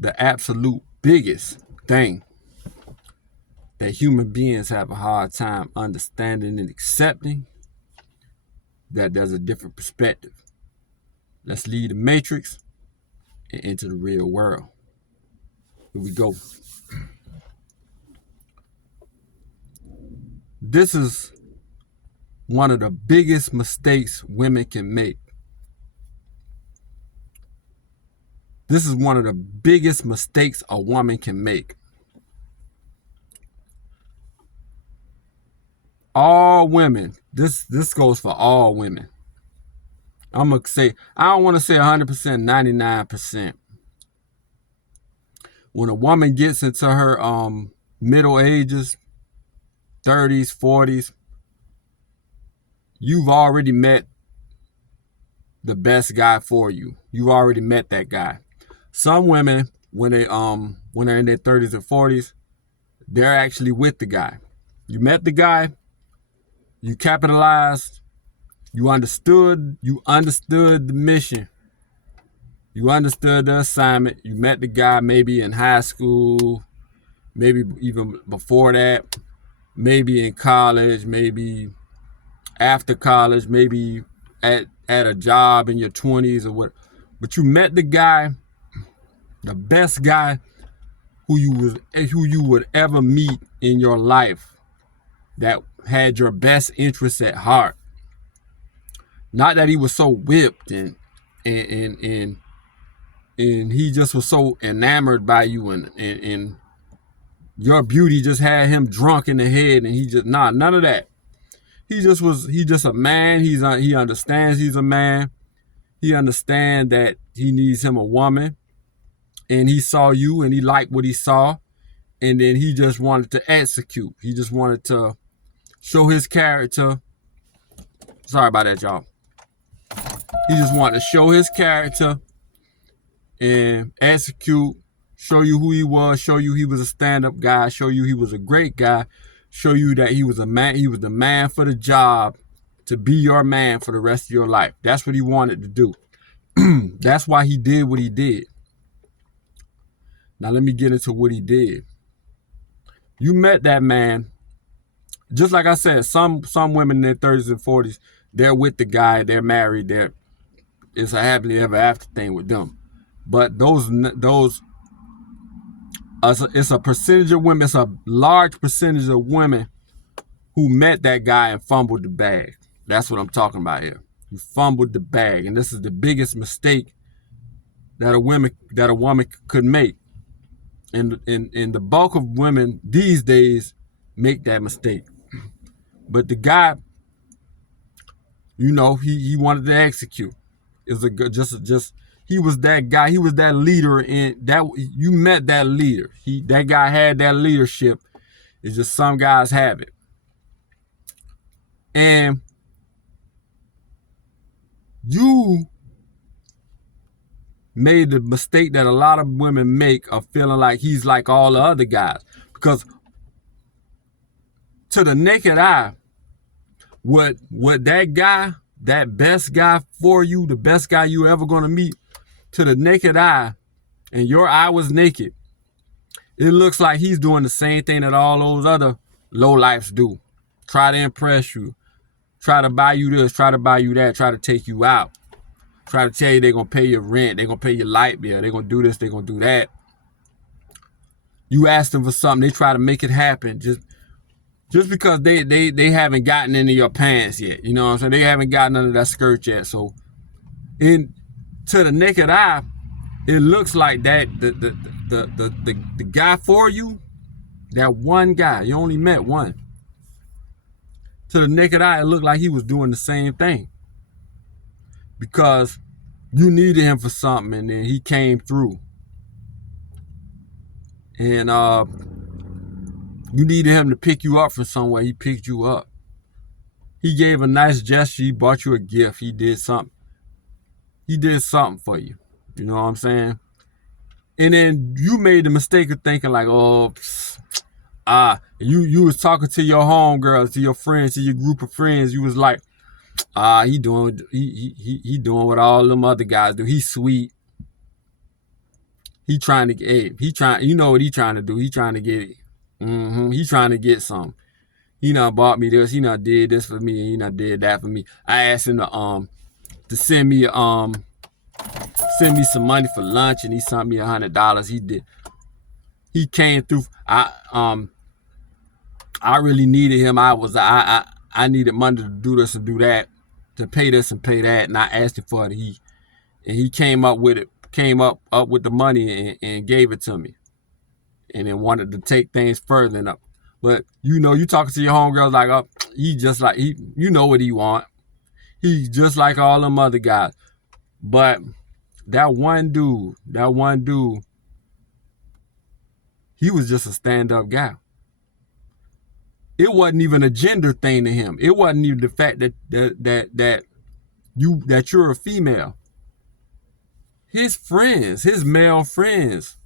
the absolute biggest thing that human beings have a hard time understanding and accepting, that there's a different perspective. Let's leave the matrix and into the real world. Here we go. This is one of the biggest mistakes women can make. This is one of the biggest mistakes a woman can make. All women, this goes for all women. I'm going to say, I don't want to say 100%, 99%. When a woman gets into her middle ages, 30s, 40s, you've already met the best guy for you. You've already met that guy. Some women, when they're in their 30s or 40s, they're actually with the guy. You met the guy, you capitalized, you understood the mission. You understood the assignment. You met the guy maybe in high school, maybe even before that, maybe in college, maybe after college, maybe at a job in your 20s or what. But you met the guy, the best guy who you would ever meet in your life, that had your best interests at heart. Not that he was so whipped and he just was so enamored by you and your beauty just had him drunk in the head, and he just none of that. He just a man. He understands he's a man. He understands that he needs him a woman, and he saw you and he liked what he saw, and then he just wanted to execute. He just wanted to show his character. Sorry about that, y'all. He just wanted to show his character and execute, show you who he was, show you he was a stand-up guy, show you he was a great guy, show you that he was a man, he was the man for the job, to be your man for the rest of your life. That's what he wanted to do. That's why he did what he did. Now let me get into what he did. You met that man, just like I said, some women in their 30s and 40s, they're with the guy, they're married, it's a happily ever after thing with them. But it's a percentage of women, it's a large percentage of women who met that guy and fumbled the bag. That's what I'm talking about here. You fumbled the bag, and this is the biggest mistake that a woman could make. And the bulk of women these days make that mistake. But the guy, he wanted to execute. He was that guy. He was that leader, and that you met that leader. That guy had that leadership. It's just some guys have it. And you made the mistake that a lot of women make of feeling like he's like all the other guys. Because to the naked eye, what that guy, that best guy for you, the best guy you ever going to meet, to the naked eye, and your eye was naked, it looks like he's doing the same thing that all those other lowlifes do. Try to impress you. Try to buy you this, try to buy you that, try to take you out. Try to tell you they're going to pay your rent, they're going to pay your light bill, they're going to do this, they're going to do that. You ask them for something, they try to make it happen just because they haven't gotten into your pants yet. You know what I'm saying? They haven't gotten under that skirt yet. So to the naked eye, it looks like that the guy for you, that one guy, you only met one. To the naked eye, it looked like he was doing the same thing. Because you needed him for something, and then he came through. And you needed him to pick you up from somewhere. He picked you up. He gave a nice gesture. He bought you a gift. He did something. He did something for you. You know what I'm saying? And then you made the mistake of thinking like, you was talking to your homegirls, to your friends, to your group of friends. You was like, he doing what all them other guys do. He's sweet. He trying to get, you know what he trying to do. He trying to get it. He trying to get some. He done bought me this. He done did this for me. He done did that for me. I asked him to send me some money for lunch, and he sent me $100. He did. He came through. I really needed him. I needed money to do this and do that, to pay this and pay that, and I asked him for it. He came up with it. Came up with the money and gave it to me, and then wanted to take things further and up. But you know, you talking to your homegirls like, oh, he just like you know what he want. He's just like all them other guys. But that one dude, he was just a stand-up guy. It wasn't even a gender thing to him. It wasn't even the fact that you're a female. His friends, his male friends,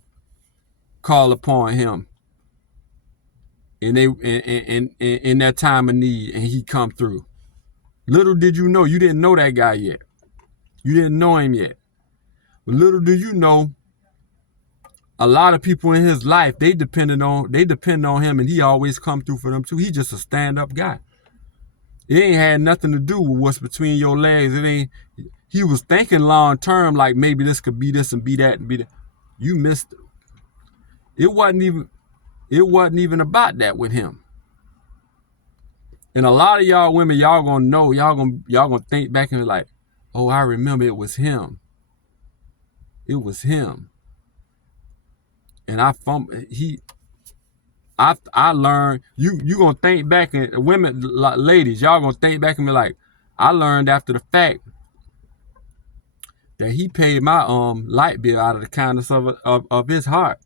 call upon him in that time of need, and he come through. Little did you know, you didn't know that guy yet. You didn't know him yet. But little do you know, a lot of people in his life, they depend on him, and he always come through for them too. He just a stand-up guy. It ain't had nothing to do with what's between your legs. He was thinking long term, like maybe this could be this and be that and be that. You missed it. It wasn't even about that with him. And a lot of y'all women, y'all gonna know, y'all gonna think back and be like, oh, I remember it was him. It was him. And I learned, you gonna think back, and women, ladies, y'all gonna think back and be like, I learned after the fact that he paid my light bill out of the kindness of his heart.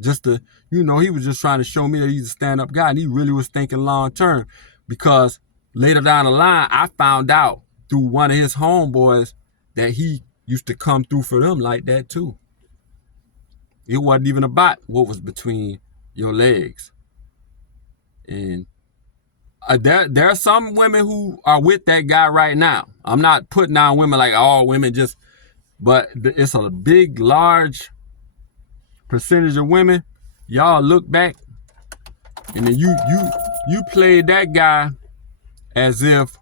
Just to, you know, he was just trying to show me that he's a stand-up guy, and he really was thinking long term. Because later down the line, I found out through one of his homeboys that he used to come through for them like that too. It wasn't even about what was between your legs. And there are some women who are with that guy right now. I'm not putting down women like all women just, but it's a big, large percentage of women. Y'all look back, and then you played that guy as if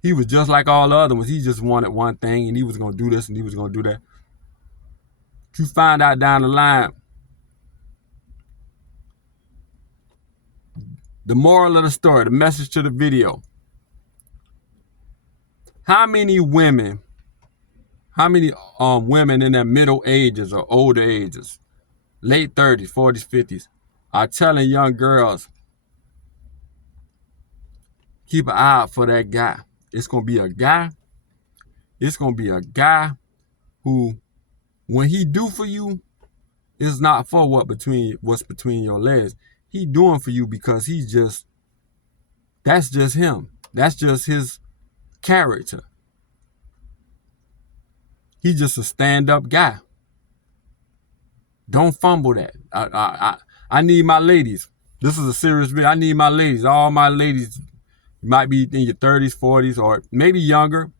he was just like all the other ones. He just wanted one thing, and he was gonna do this and he was gonna do that. You find out down the line, the moral of the story, the message to the video. How many women in their middle ages or older ages, late 30s, 40s, 50s, are telling young girls, keep an eye out for that guy. It's gonna be a guy. It's gonna be a guy who, when he do for you, it's not for what's between your legs. He doing for you because that's just him. That's just his character. He's just a stand-up guy. Don't fumble that. I need my ladies. This is a serious video. I need my ladies. All my ladies, you might be in your 30s, 40s, or maybe younger.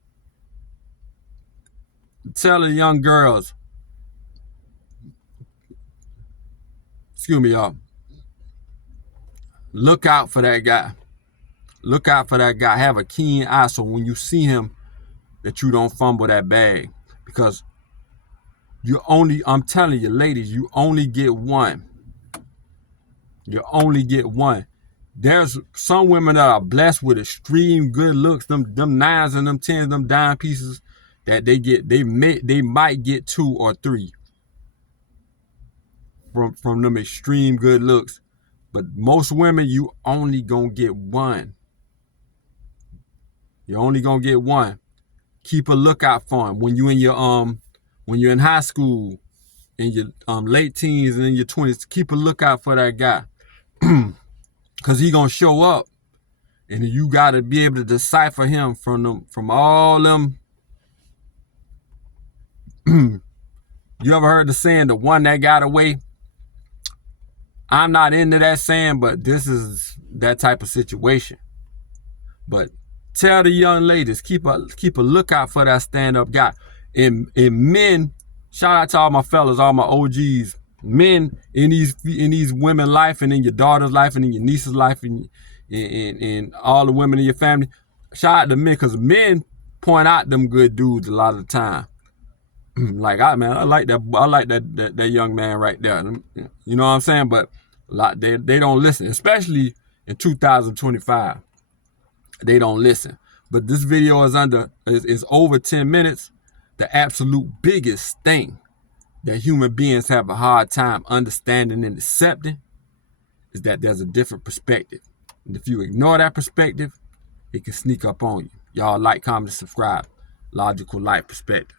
Tell the young girls, excuse me, y'all, look out for that guy. Look out for that guy. Have a keen eye so when you see him, that you don't fumble that bag. Because I'm telling you, ladies, you only get one. You only get one. There's some women that are blessed with extreme good looks, them 9s and them 10s, them dime pieces, that they might get 2 or 3 from them extreme good looks. But most women, you only gonna get one. You're only gonna get one. Keep a lookout for him when you when you're in high school, in your late teens and in your 20s. Keep a lookout for that guy, cause he gonna show up, and you gotta be able to decipher him from all them. You ever heard the saying, the one that got away? I'm not into that saying, but this is that type of situation. But tell the young ladies, keep a lookout for that stand-up guy. And men, shout out to all my fellas, all my OGs. Men in these women's life, and in your daughter's life, and in your niece's life, and all the women in your family. Shout out to men, because men point out them good dudes a lot of the time. Like, I like that young man right there. You know what I'm saying? But they don't listen, especially in 2025. They don't listen. But this video is over 10 minutes. The absolute biggest thing that human beings have a hard time understanding and accepting is that there's a different perspective. And if you ignore that perspective, it can sneak up on you. Y'all like, comment, subscribe. Logical Life Perspective.